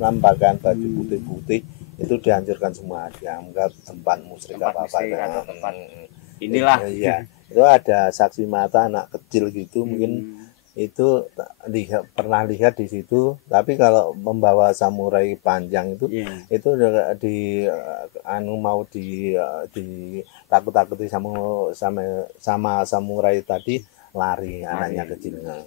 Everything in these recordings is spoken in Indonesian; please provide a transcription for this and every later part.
nampakkan baju putih-putih itu dihancurkan semua, dianggap tempat musyrik apa-apa. Inilah. Iya, itu ada saksi mata anak kecil gitu, mungkin itu pernah lihat di situ. Tapi kalau membawa samurai panjang itu, itu di mau ditakut-takuti sama samurai tadi, lari anaknya kecilnya.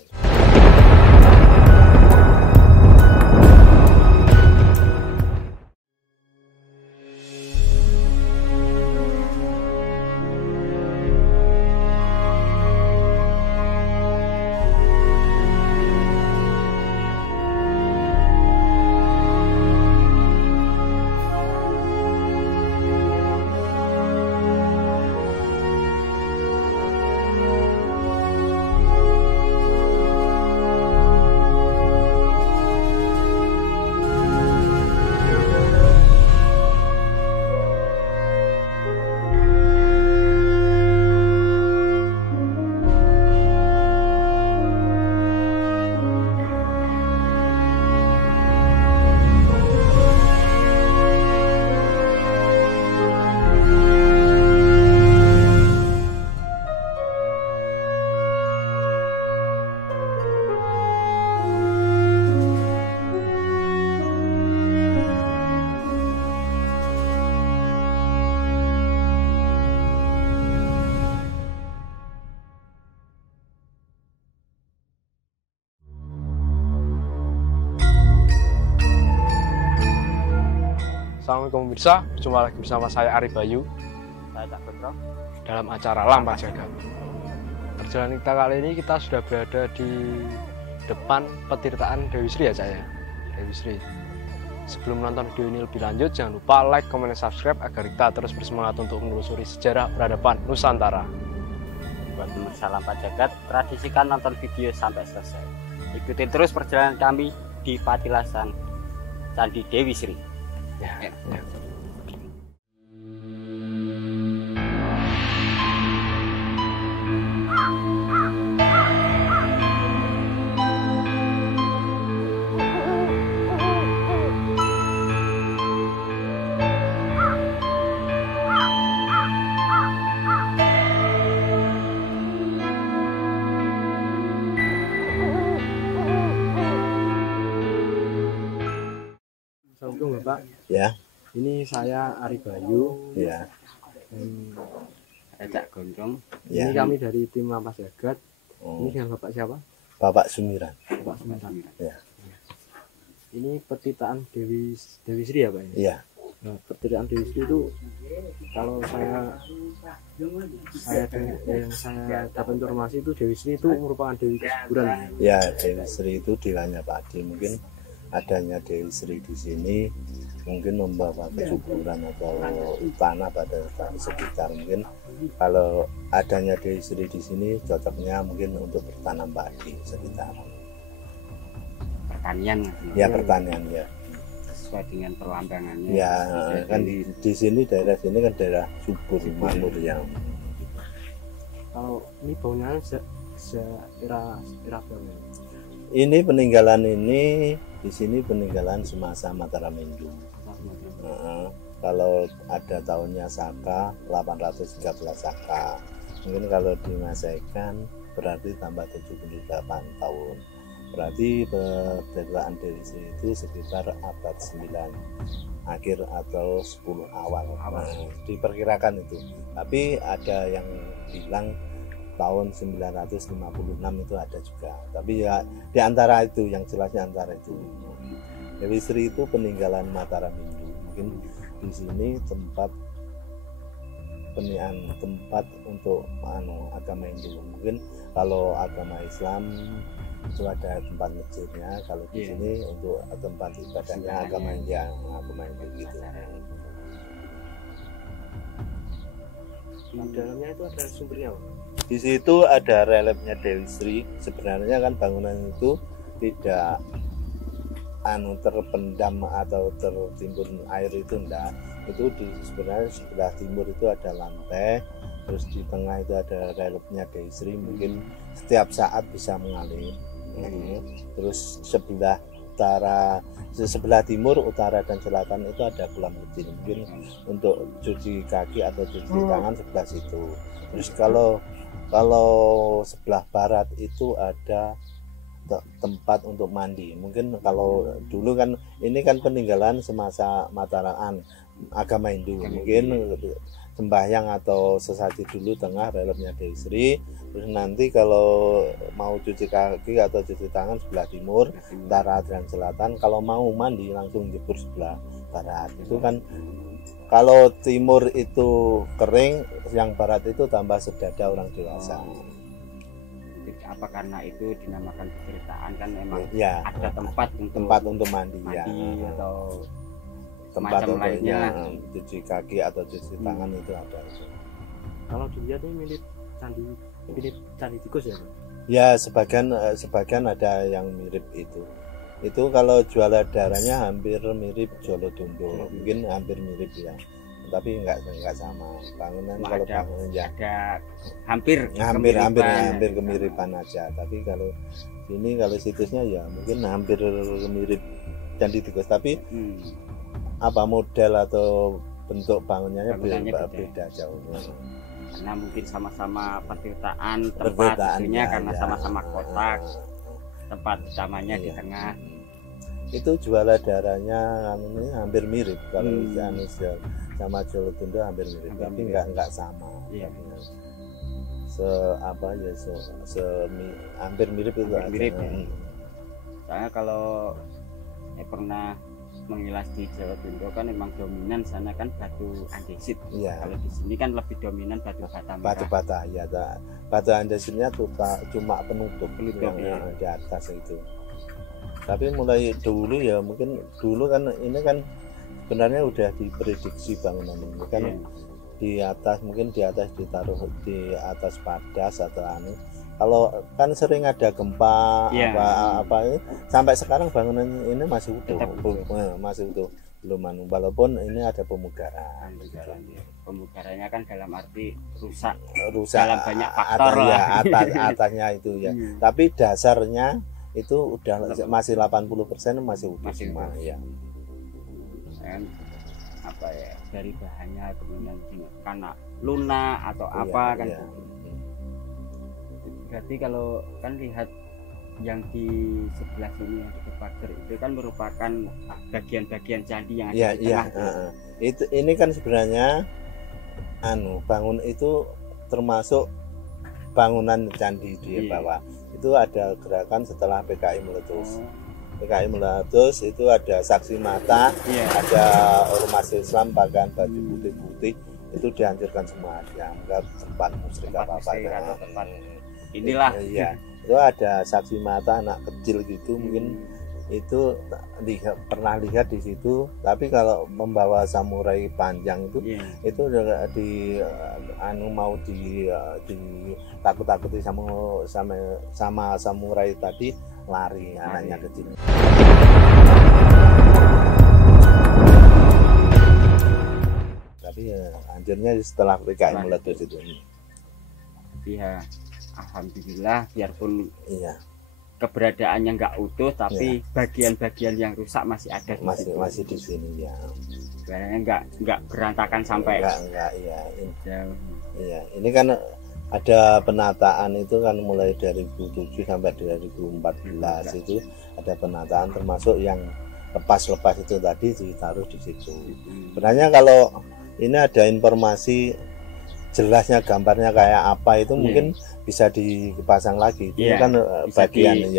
Assalamualaikum pemirsa, berjumpa lagi bersama saya Ari Bayu. Saya Cak Gendro. Dalam acara Lampa Jagat. Perjalanan kita kali ini kita sudah berada di depan petirtaan Dewi Sri ya Cak ya? Dewi Sri. Sebelum menonton video ini lebih lanjut, jangan lupa like, comment, dan subscribe agar kita terus bersemangat untuk menelusuri sejarah peradaban Nusantara. Buat pemirsa Lampa Jagat, tradisikan nonton video sampai selesai. Ikuti terus perjalanan kami di Patilasan Candi Dewi Sri. Ya. Assalamualaikum Bapak. Ya. Ini saya Ari Bayu. Ya. Saya Cak Gondrong. Ya. Ini kami dari tim Lampa Jagat. Oh. Ini dengan Bapak siapa? Bapak Sumiran. Bapak Sumiran. Ya. Ini petitaan Dewi Sri ya Pak? Iya. Nah, petitaan Dewi Sri itu kalau saya dapat informasi itu Dewi Sri itu merupakan Dewi Kesuburan. Ya, Dewi Sri itu dewanya padi. Mungkin adanya Dewi Sri di sini mungkin membawa kesuburan atau tanah pada sekitar. Mungkin kalau adanya Dewi Sri di sini cocoknya mungkin untuk bertanam padi sekitar. Pertanian. Ya, pertanian ya. Sesuai dengan perlambangannya. Ya, kan di sini daerah sini kan daerah subur makmur yang. Kalau ini bangunannya era berapa? Ini peninggalan ini di sini peninggalan semasa Mataram Hindu. Kalau ada tahunnya Saka 813 Saka, mungkin kalau dimasaikan berarti tambah 78 tahun. Berarti petirtaan Dewi Sri itu sekitar abad 9 akhir atau 10 awal. Diperkirakan itu. Tapi ada yang bilang tahun 956 itu ada juga. Tapi ya di antara itu, yang jelasnya antara itu. Dewi Sri itu peninggalan Mataram Hindu. Mungkin di sini tempat untuk agama Hindu. Mungkin kalau agama Islam itu ada tempat masjidnya. Kalau di sini untuk tempat ibadahnya agama Hindu gitu. Di dalamnya itu ada sumbernya Pak? Di situ ada reliefnya Dewi Sri. Sebenarnya kan bangunan itu tidak terpendam atau tertimbun air itu enggak. Itu sebenarnya sebelah timur itu ada lantai, terus di tengah itu ada reliefnya Dewi Sri, mungkin setiap saat bisa mengalir. Terus sebelah utara, sebelah timur, utara dan selatan itu ada kolam kecil. Mungkin untuk cuci kaki atau cuci tangan sebelah situ. Terus kalau sebelah barat itu ada tempat untuk mandi. Mungkin kalau dulu kan ini kan peninggalan semasa Mataram agama Hindu. Mungkin sembahyang atau sesaji dulu tengah relapnya Dewi Sri. Terus nanti kalau mau cuci kaki atau cuci tangan sebelah timur, utara dan selatan. Kalau mau mandi langsung jebur sebelah barat. Itu kan kalau timur itu kering, yang barat itu tambah sedada orang dewasa. Apa karena itu dinamakan petirtaan kan memang Ya, ada tempat untuk mandi ya. Atau Tempat macam lainnya. Cuci kaki atau cuci tangan itu ada. Kalau dilihat ini mirip candi tikus ya, Pak? Ya, sebagian ada yang mirip itu. Itu kalau jualan darahnya hampir mirip Jolotundo, mungkin hampir mirip ya. Tapi enggak sama bangunan. Kalau bangunan ya ada hampir kemiripan aja. Tapi kalau sini, kalau situsnya ya mungkin hampir mirip candi tikus, tapi apa model atau bentuk bangunannya beda jauh. Karena mungkin sama-sama petirtaan tempatnya karena ya, sama-sama kotak, tempat utamanya di tengah. Itu jualan darahnya hampir mirip. Kalau sama Jolotundo hampir mirip, tapi enggak sama. Iya. Hampir mirip itu. Mirip. Soalnya kalau pernah mengilas di Jolotundo kan memang dominan sana kan batu andesit. Iya. Kalau di sini kan lebih dominan batu bata. Batu bata ya. Batu andesitnya cuma penutup yang ya. di atas itu. Tapi mulai dulu ya, mungkin dulu kan ini kan sebenarnya udah diprediksi bangunan ini kan. Di atas, mungkin di atas ditaruh di atas padas atau kalau kan sering ada gempa apa sampai sekarang bangunan ini masih utuh, belum walaupun ini ada pemugaran. Pemugarannya kan dalam arti rusak dalam banyak faktor atasnya itu ya. Tapi dasarnya itu udah masih 80% masih utuh semua ya. Apa ya, dari bahannya kemudian karena lunak atau apa kan. Berarti kalau kan lihat yang di sebelah sini yang di pagar itu kan merupakan bagian-bagian candi yang ada di tengah. Itu ini kan sebenarnya bangun itu termasuk bangunan candi di bawah. Itu ada gerakan setelah PKI meletus. PKI meletus itu ada saksi mata, ada ormas Islam bahkan baju putih-putih itu dihancurkan semua, dianggap tempat musyrik apa-apa. Inilah itu ada saksi mata anak kecil gitu, mungkin itu pernah lihat di situ. Tapi kalau membawa samurai panjang itu mau ditakut-takuti sama samurai tadi, lari anaknya kecil. Tapi hancurnya setelah PKI meletus itu. Ya, alhamdulillah biarpun keberadaannya nggak utuh, tapi bagian-bagian yang rusak masih ada. Masih di sini ya. Sebenarnya nggak berantakan sampai. Enggak iya. Ini kan ada penataan itu kan mulai dari 2007 sampai 2014 itu ada penataan, termasuk yang lepas itu tadi ditaruh di situ. Sebenarnya kalau ini ada informasi jelasnya, gambarnya kayak apa itu mungkin bisa dipasang lagi. Itu kan bagian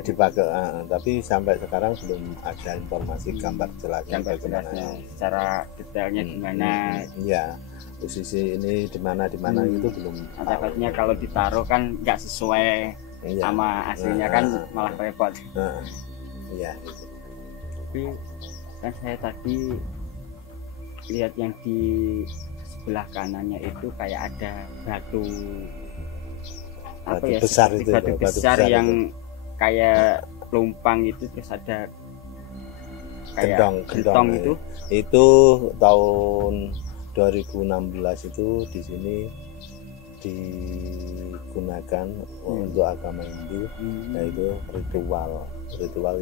dipakai. Tapi sampai sekarang belum ada informasi gambar jelasnya bagaimana. Secara detailnya gimana? Posisi ini di mana itu belum. Takutnya kalau ditaruh kan nggak sesuai sama aslinya kan malah repot. Tapi kan saya tadi lihat yang di sebelah kanannya itu kayak ada batu besar yang kayak lumpang itu, terus ada kayak gentong itu tahun 2016 itu di sini digunakan untuk agama Hindu, yaitu ritual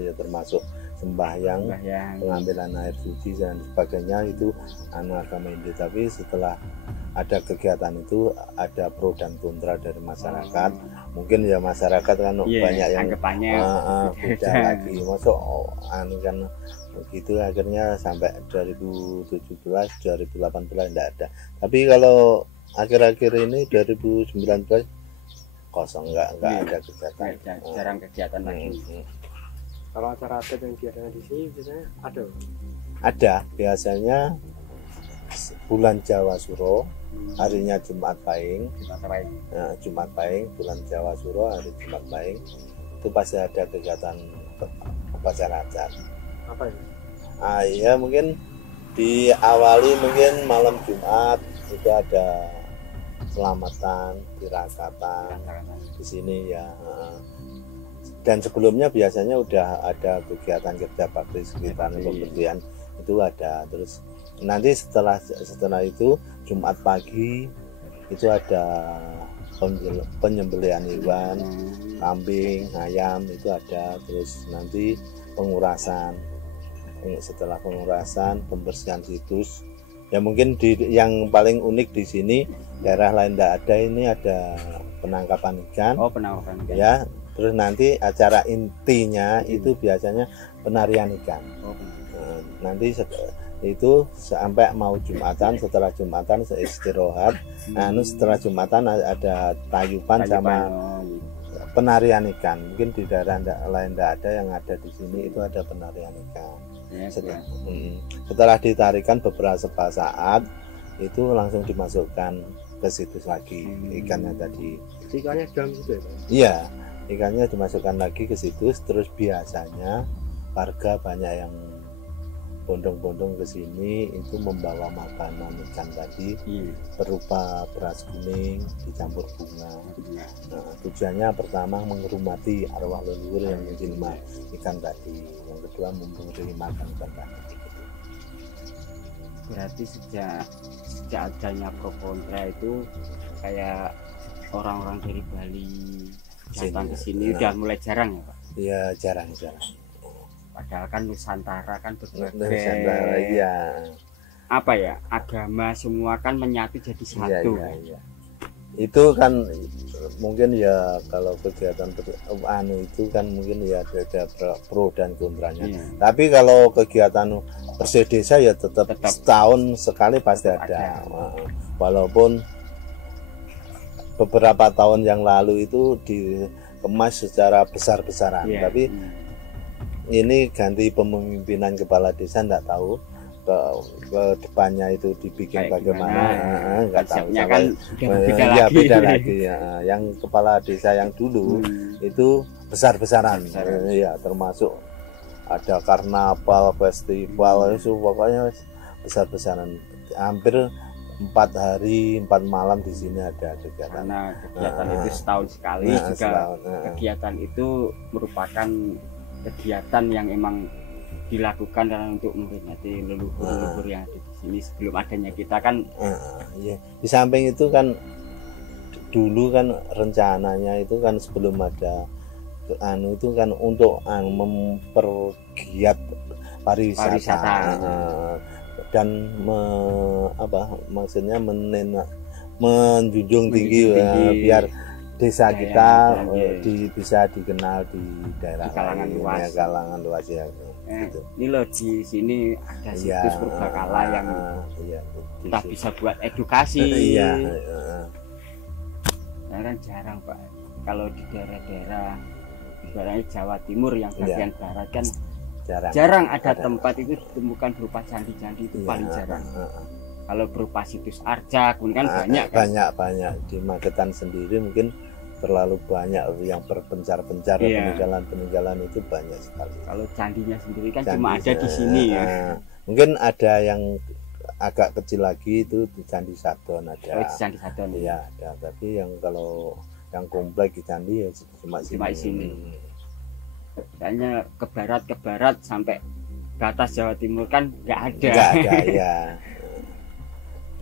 ya, termasuk sembahyang, pengambilan air suci dan sebagainya, itu agama Hindu. Tapi setelah ada kegiatan itu ada pro dan kontra dari masyarakat. Mungkin ya masyarakat kan banyak yang beda lagi, masuk kan begitu, akhirnya sampai 2017 2018 tidak ada. Tapi kalau akhir-akhir ini 2019 kosong, nggak ada kegiatan, jarang kegiatan lagi. Kalau acara adat yang diadakan di sini biasanya ada biasanya bulan Jawa Suro, harinya Jumat Pahing. Jumat Pahing, bulan Jawa Suro, hari Jumat Pahing itu pasti ada kegiatan upacara adat. Apa ini? Ya mungkin diawali mungkin malam Jumat itu ada selamatan, tirakatan di sini ya. Dan sebelumnya biasanya udah ada kegiatan kerja bakti sekitar pembersihan itu ada. Terus nanti setelah itu Jumat pagi itu ada penyembelihan hewan, kambing, ayam itu ada. Terus nanti pengurasan, setelah pengurasan pembersihan situs. Ya mungkin yang paling unik di sini, daerah lain tidak ada, ini ada penangkapan ikan. Penangkapan ikan. Ya, terus nanti acara intinya itu biasanya penarian ikan. Nanti itu sampai mau Jumatan, setelah Jumatan istirahat. Setelah Jumatan ada tayuban sama penarian ikan. Mungkin di daerah lain tidak ada, yang ada di sini itu ada penarian ikan. Setelah ditarikan beberapa saat itu langsung dimasukkan ke situs lagi ikannya tadi. Ikannya dalam situ ya, Pak? Iya, ikannya dimasukkan lagi ke situs. Terus biasanya warga banyak yang bondong-bondong ke sini itu membawa makanan ikan tadi berupa beras kuning dicampur bunga. Tujuannya pertama menghormati arwah leluhur yang menjelma ikan tadi, yang kedua memberi makan ikan tadi. Berarti sejak adanya pro kontra itu kayak orang-orang dari Bali datang ke sini udah mulai jarang ya, Pak? Iya, jarang. Padahal kan Nusantara kan Nusantara, iya. Apa ya, agama semua kan menyatu jadi satu. Iya. Itu kan mungkin ya kalau kegiatan itu kan mungkin ya ada pro dan kontranya. Tapi kalau kegiatan bersih desa ya tetap setahun sekali pasti ada. Walaupun beberapa tahun yang lalu itu dikemas secara besar-besaran, tapi ini ganti pemimpinan kepala desa, enggak tahu ke depannya itu dibikin kayak bagaimana, enggak tahu. Kan beda lagi ya. Yang kepala desa yang dulu itu besar-besaran, ya, termasuk ada karnaval, festival, itu pokoknya besar-besaran. Hampir 4 hari 4 malam di sini ada kegiatan. Karena kegiatan itu setahun sekali juga. Kegiatan itu merupakan kegiatan yang emang dilakukan karena untuk memperingati leluhur yang ada di sini sebelum adanya kita kan. Di samping itu kan dulu kan rencananya itu kan sebelum ada itu kan untuk mempergiat pariwisata. Dan maksudnya menjunjung tinggi biar desa kita bisa dikenal di daerah kalangan luas ya. Gitu. Ini loh di sini ada situs Purbakala yang kita bisa buat edukasi. Kan jarang, Pak. Kalau di daerah-daerah ibaratnya Jawa Timur yang bagian barat kan jarang ada tempat itu ditemukan berupa candi-candi, itu paling jarang. Kalau berupa situs arca kan banyak di Magetan sendiri mungkin terlalu banyak yang berpencar-pencar, peninggalan itu banyak sekali. Kalau candinya sendiri kan cuma ada di sini ya. Mungkin ada yang agak kecil lagi itu di Candi Sadon ada. Candi Sadon. Iya, ada. Tapi yang kalau yang komplek di candi ya cuma sini. Kayaknya ke barat sampai ke atas Jawa Timur kan nggak ada. Ya.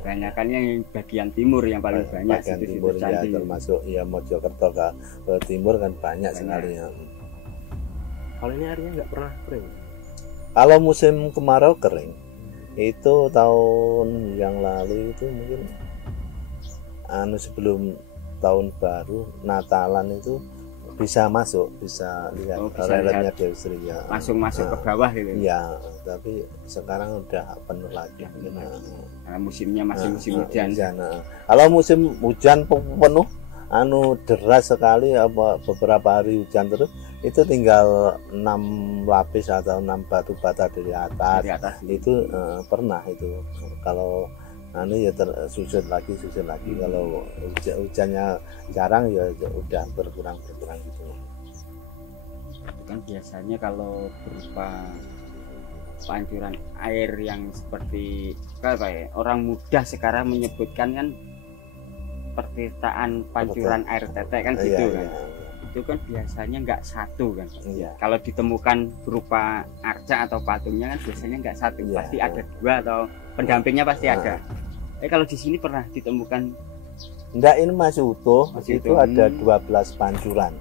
Kebanyakan yang bagian timur yang paling banyak bagian situs-situs timur ya, candi. termasuk ya Mojokerto ke timur kan banyak sekali ya. Kalau ini airnya nggak pernah kering. Kalau musim kemarau kering, itu tahun yang lalu itu mungkin sebelum tahun baru Natalan itu bisa masuk, bisa lihat areanya Dewi Sri ya. Langsung masuk ke bawah gitu. Iya, tapi sekarang udah penuh lagi. Karena musimnya masih musim hujan. Kalau musim hujan penuh, deras sekali, beberapa hari hujan terus, itu tinggal 6 lapis atau 6 batu bata dari atas. Itu pernah itu. Kalau ya susut lagi. Kalau hujannya jarang ya udah berkurang gitu. Kan biasanya kalau berupa pancuran air yang seperti apa ya, orang muda sekarang menyebutkan kan petirtaan pancuran air tetek kan gitu kan. Itu kan biasanya nggak satu kan. Kalau ditemukan berupa arca atau patungnya kan biasanya nggak satu, pasti ada 2 atau pendampingnya pasti ada. Kalau di sini pernah ditemukan? Enggak, ini masih utuh. Itu ada 12 pancuran.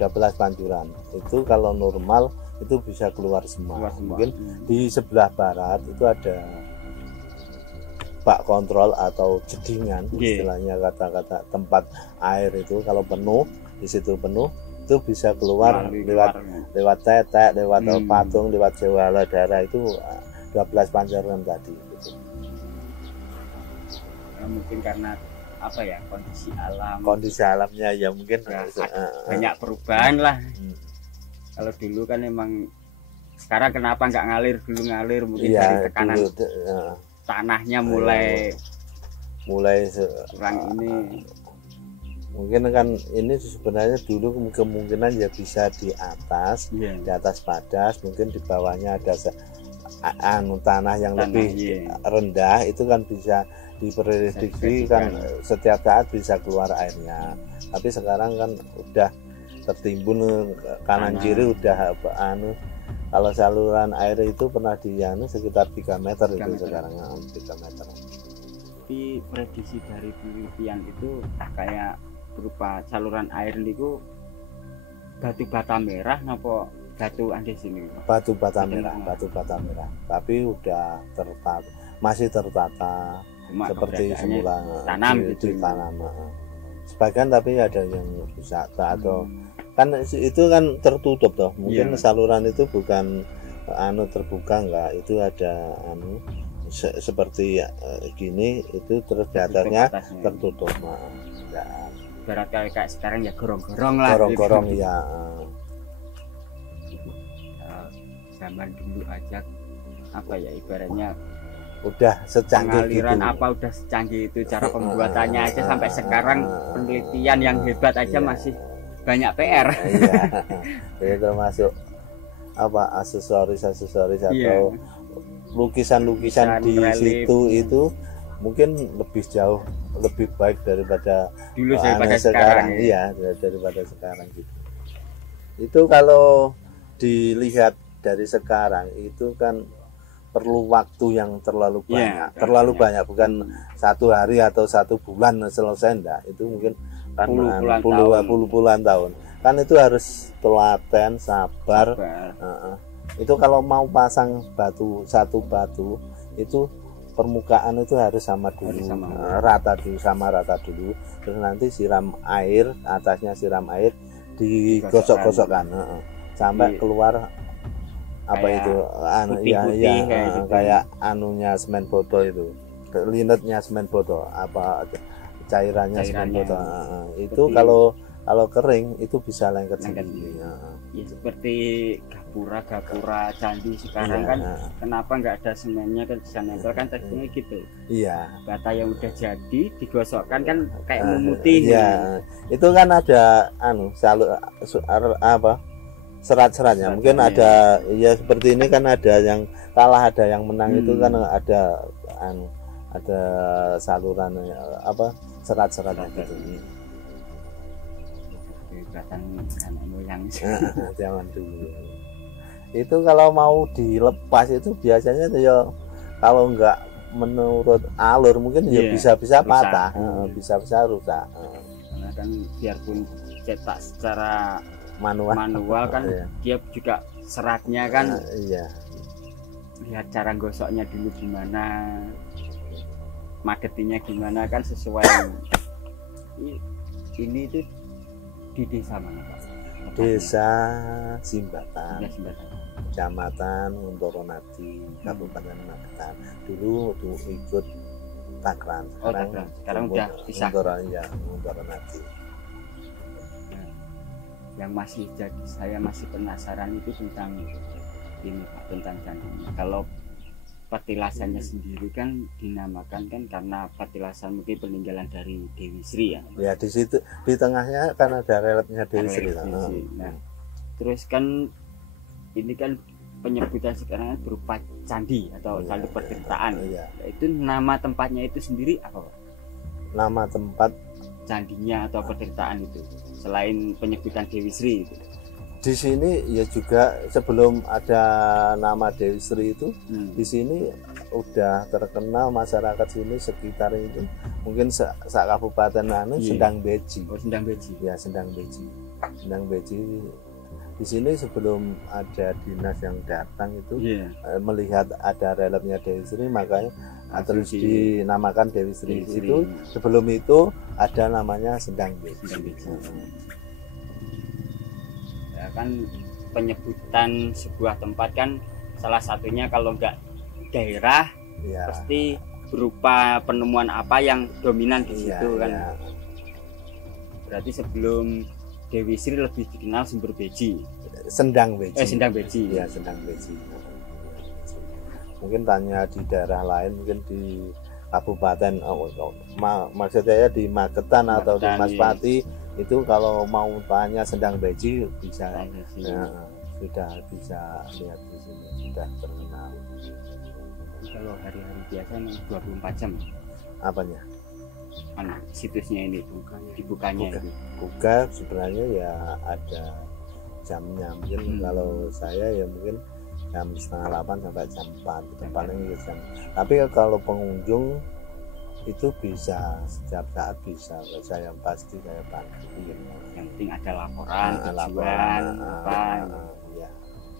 12 pancuran. Itu kalau normal itu bisa keluar semua. Mungkin di sebelah barat itu ada bak kontrol atau jedingan, istilahnya kata-kata tempat air itu kalau penuh, di situ penuh itu bisa keluar lewat tetek, lewat patung, lewat jewala darah itu 12 pancuran tadi gitu. Mungkin karena apa ya, kondisi alamnya ya mungkin banyak perubahan lah. Kalau dulu kan emang, sekarang kenapa nggak ngalir, dulu ngalir mungkin dari tekanan tanahnya mulai kurang ini. Mungkin kan ini sebenarnya dulu kemungkinan ya bisa di atas, di atas padas, mungkin di bawahnya ada tanah yang lebih rendah, itu kan bisa diprediksi kan setiap saat bisa keluar airnya. Tapi sekarang kan udah tertimbun kanan kiri, udah kalau saluran air itu pernah sekitar 3 meter itu sekarang 3 meter. Tapi prediksi dari penelitian itu kayak berupa saluran air niku batu bata merah napa batu andes ini? Batu bata merah. Tapi udah masih tertata seperti semula ditanam. Sebagian tapi ada yang rusak atau kan itu kan tertutup toh. Mungkin saluran itu bukan terbuka, enggak, itu ada seperti gini, itu terus di atasnya tertutup. Ibarat kayak sekarang ya gorong-gorong lah. Gorong-gorong gitu. Ya. Zaman dulu aja apa ya, ibaratnya udah secanggih pengaliran gitu. Udah secanggih itu, cara pembuatannya aja sampai sekarang penelitian yang hebat aja masih banyak PR. Jadi termasuk aksesoris atau lukisan di situ itu mungkin lebih baik daripada dulu daripada sekarang. Daripada sekarang gitu. Itu kalau dilihat dari sekarang itu kan perlu waktu yang terlalu banyak, banyak, bukan 1 hari atau 1 bulan selesai, enggak. Itu mungkin kan puluhan tahun. Kan itu harus telaten, sabar. Itu kalau mau pasang satu batu itu permukaan itu harus sama dulu, rata dulu, terus nanti siram air, atasnya siram air, digosok-gosokkan sampai keluar kayak anunya semen botol itu, linetnya semen botol, cairannya semen botol. Itu kalau kering itu bisa lengket sendiri. Ya seperti gapura candi sekarang kan, kenapa nggak ada semennya kan bisa nempel kan, tekniknya gitu. Bata yang udah jadi digosokkan kan kayak memutih. Itu kan ada serat-seratnya. Mungkin ada seperti ini kan, ada yang kalah, ada yang menang. Itu kan ada saluran serat-seratnya gitu. Zaman dulu itu kalau mau dilepas itu biasanya kalau nggak menurut alur mungkin ya bisa patah, bisa rusak. Karena kan biarpun cetak secara manual kan dia juga seratnya kan iya. Lihat cara gosoknya dulu gimana, magetinya gimana kan sesuai. Ini itu di desa mana Pak? Desa Simbatan, Simbatan. Kecamatan Untoronadi, Kabupaten Magetan. Dulu tuh ikut Takran. Sekarang udah pisah. Untoronadi. Nah, yang masih jadi saya masih penasaran itu tentang ini Pak, tentang candinya. Kalau petilasannya sendiri kan dinamakan kan karena petilasan mungkin peninggalan dari Dewi Sri ya. Ya di situ di tengahnya kan ada reliknya Dewi Sri. Nah, terus kan ini kan penyebutan sekarang berupa candi atau candi pertirtaan. Iya. Itu nama tempatnya itu sendiri apa Pak? Nama tempat candinya atau pertirtaan itu selain penyebutan Dewi Sri itu. Di sini ya juga sebelum ada nama Dewi Sri itu di sini udah terkenal masyarakat sini sekitar itu mungkin sak kabupaten Sendang Beji. Oh, Sendang Beji. Ya, Sendang Beji. Sendang Beji di sini sebelum ada dinas yang datang itu melihat ada reliknya Dewi Sri makanya terus dinamakan Dewi Sri. Itu sebelum itu ada namanya Sendang Beji. Ya kan penyebutan sebuah tempat kan salah satunya kalau enggak daerah pasti berupa penemuan apa yang dominan di situ kan. Berarti sebelum Dewi Sri lebih dikenal Sumber Beji. Sendang Beji. Sendang Beji. Ya, Sendang Beji. Mungkin tanya di daerah lain, mungkin di kabupaten, maksudnya di Magetan atau di Maspati, itu kalau mau tanya Sendang Beji bisa, sudah bisa lihat di sini, sudah terkenal. Kalau hari-hari biasa 24 jam. Apanya? Situsnya ini dibukanya itu. Buka sebenarnya ya ada jamnya, mungkin kalau saya ya mungkin jam 7:30 sampai jam 4 itu paling jam. Tapi kalau pengunjung itu bisa setiap saat bisa, saya pasti saya bantu. Yang penting ada laporan tujuan apa ya.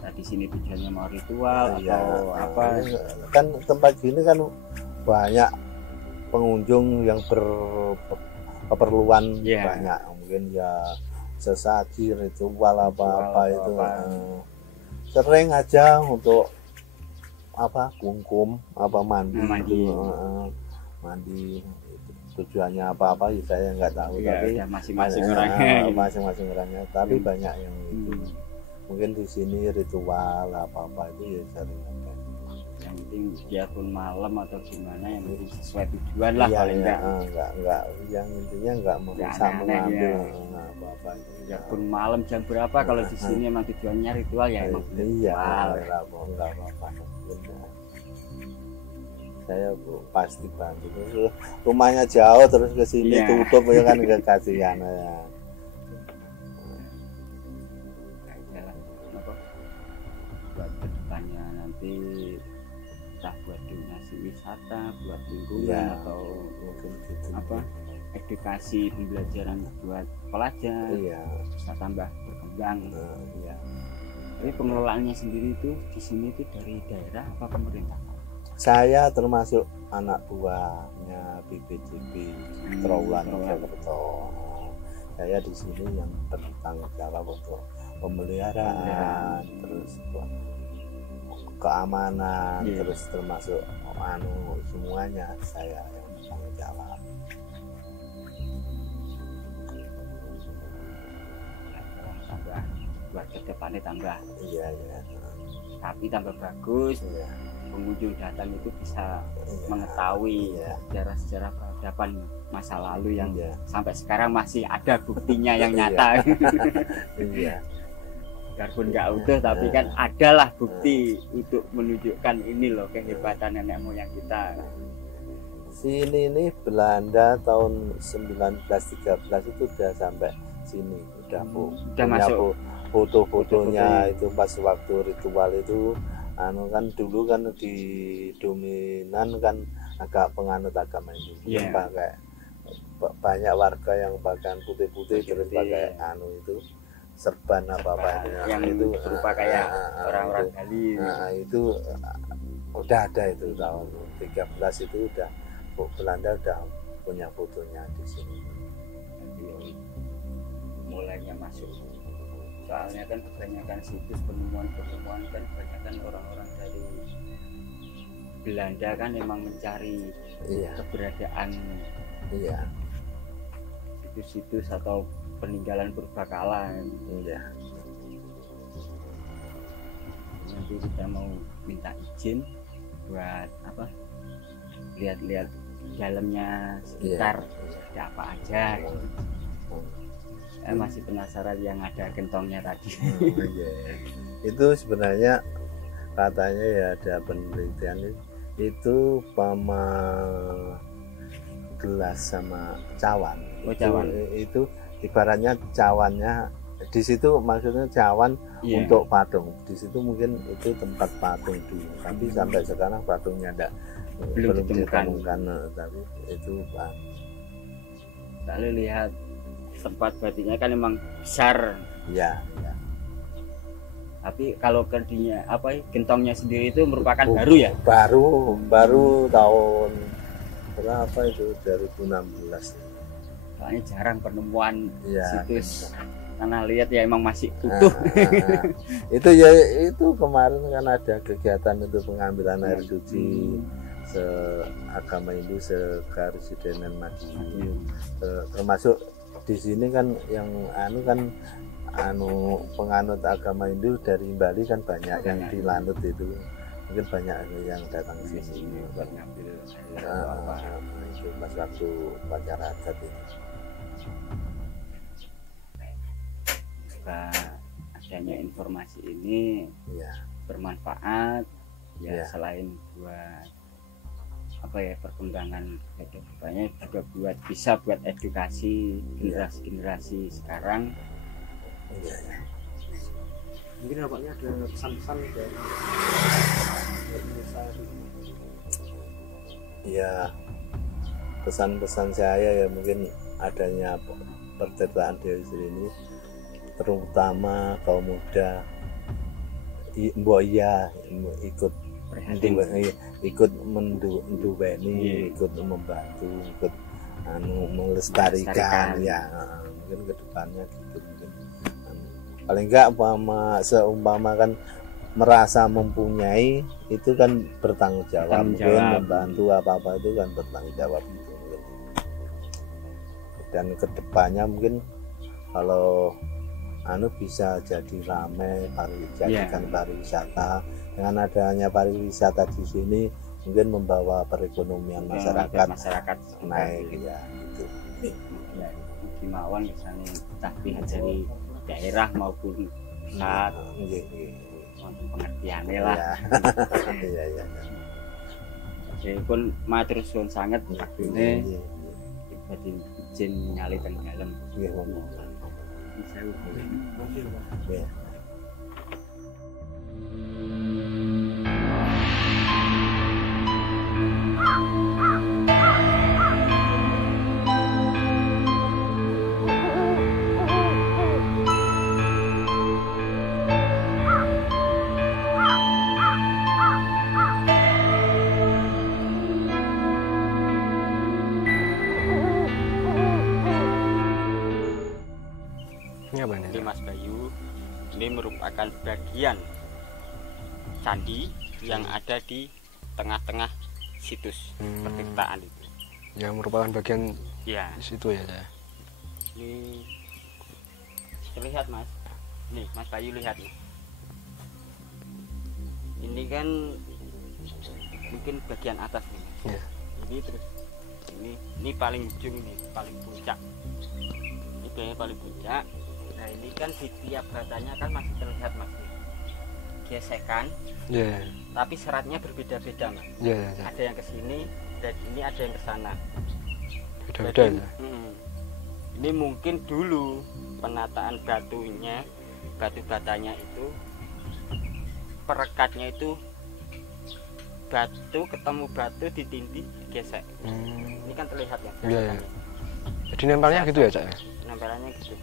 Nah, di sini tujuannya mau ritual atau apa kan tempat gini kan banyak pengunjung yang berkeperluan banyak, mungkin ya sesaji ritual apa itu sering aja untuk apa kungkum apa mandi tujuannya apa ya saya nggak tahu, tapi masing-masing orangnya tapi banyak yang itu mungkin di sini ritual apa itu ya sering. Yang penting biarpun malam atau gimana yang penting sesuai tujuan lah paling enggak yang intinya enggak merusak mengambil apa-apa itu. Biarpun malam jam berapa kalau di sini emang tujuannya ritual ya emang enggak apa-apa. Saya pasti bantu. Rumahnya jauh terus ke sini tutup ya kan enggak kasihan ya. Buat kedepannya nanti entah buat donasi wisata, buat lingkungan atau mungkin gitu. Apa edukasi pembelajaran buat pelajar bisa tambah berkembang. Tapi pengelolaannya sendiri itu di sini itu dari daerah apa pemerintah? Saya termasuk anak buahnya BPJB Trawulan Mojokerto. Saya di sini yang bertanggung jawab untuk pemeliharaan, terus keamanan, terus termasuk semuanya saya yang bertanggung jawab. Tambah buat kedepannya tambah. Iya. Tapi tambah bagus. Pengunjung datang itu bisa mengetahui sejarah-sejarah peradaban masa lalu yang sampai sekarang masih ada buktinya yang nyata. Biarpun nggak utuh tapi kan adalah bukti untuk menunjukkan ini loh kehebatan nenek moyang kita. Sini nih Belanda tahun 1913 itu udah sampai sini, udah masuk foto-fotonya itu pas waktu ritual itu kan dulu kan di dominan kan agak penganut agama Hindu. Iya. Pakai banyak warga yang pakaian putih-putih terus pakai itu serban apa yang itu berupa kayak orang-orang itu. Bali. Itu udah ada itu tahun 13 itu udah Belanda udah punya fotonya di sini. Jadi mulainya masuk. Soalnya kan kebanyakan situs penemuan kan kebanyakan orang-orang dari Belanda kan memang mencari keberadaan situs-situs atau peninggalan purbakala. Nanti kita mau minta izin buat apa? Lihat-lihat dalamnya sekitar ada apa aja. Masih penasaran yang ada gentongnya tadi. Itu sebenarnya katanya ya ada penelitian itu pama gelas sama cawan. Itu ibaratnya cawannya di situ, maksudnya cawan untuk patung. Di situ mungkin itu tempat patung dulu. Tapi sampai sekarang patungnya belum ditemukan. Tapi itu lalu lihat tempat batiknya kan memang besar. Ya. Tapi kalau kerdinya gentongnya sendiri itu merupakan baru ya? Baru tahun berapa itu 2016. Soalnya jarang penemuan situs tanah liat ya, emang masih utuh. Itu kemarin kan ada kegiatan untuk pengambilan air suci agama Hindu sekaresidenan Madiun. Termasuk di sini kan yang penganut agama Hindu dari Bali kan banyak yang dilanut itu, mungkin banyak yang datang ke sini buat ngambil itu pas waktu upacara adat ini. Adanya informasi ini bermanfaat selain buat perkembangan kehidupannya, juga bisa buat edukasi generasi sekarang. Mungkin nampaknya ada pesan-pesan dari Indonesia. Pesan-pesan saya mungkin adanya pertirtaan Dewi Sri ini, terutama kaum muda ikut menduweni, ikut membantu, ikut melestarikan mungkin kedepannya gitu. Paling enggak seumpama kan merasa mempunyai itu kan bertanggung jawab. Mungkin membantu apa-apa itu kan bertanggung jawab itu. Dan kedepannya mungkin kalau bisa jadi ramai jadikan pariwisata. Dengan adanya pariwisata di sini mungkin membawa perekonomian masyarakat naik gitu. Kemauan misalnya tapi dari daerah maupun pusat pengertiannya lah. Jadi pun matur suwun sangat ini jadi izin nyali teng dalem. Ini Mas Bayu, ini merupakan bagian candi yang ada di tengah-tengah situs pertirtaan itu. Yang merupakan bagian situ ya saya. Ini terlihat Mas. Nih Mas Bayu lihat nih. Ini kan mungkin bagian atas nih. Ini terus ini paling ujung, ini paling puncak. Ini kayaknya paling puncak. Nah ini kan di tiap batanya kan masih terlihat Mas gesekan, tapi seratnya berbeda-beda Mas. Ada yang ke sini dan ini ada yang ke sana. Beda-beda ya. Ini mungkin dulu penataan batu batanya itu perekatnya itu ketemu batu ditindih gesek. Ini kan terlihat ya. Iya, iya. Jadi nempelnya gitu ya, Cak ya? Nempelannya gitu.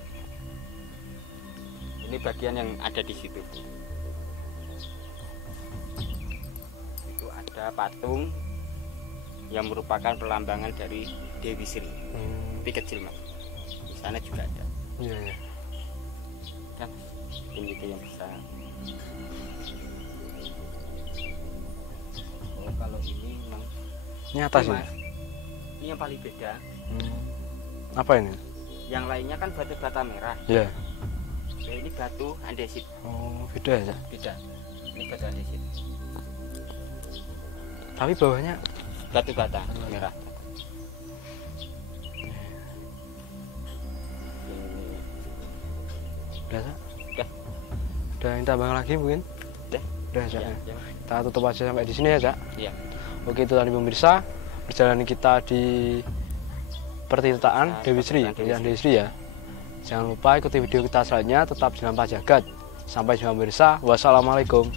Ini bagian yang ada di situ. Itu ada patung yang merupakan perlambangan dari Dewi Sri. Tapi kecil, Mas. Di sana juga ada. Iya, iya. Kan ini itu yang besar. Oh, kalau ini memang Ini atas ini, ya? Mas, ini yang paling beda. Apa ini? Yang lainnya kan batu bata merah. Iya. Ya, ini batu andesit. Oh, beda ya, Cak? Beda. Ini batu andesit. Tapi bawahnya Batu bata merah. udah, Cak? Udah. Udah yang tambang lagi mungkin? Udah. Udah, Cak. Ya, Ya. ya. Kita tutup aja sampai di sini ya, Cak. Iya. Oke, itu tadi pemirsa perjalanan kita di Pertirtaan Nah, Dewi Sri, Pertirtaan Dewi Sri ya. Jangan lupa ikuti video kita selanjutnya, tetap di Lampa Jagat. Sampai jumpa pemirsa. Wassalamualaikum.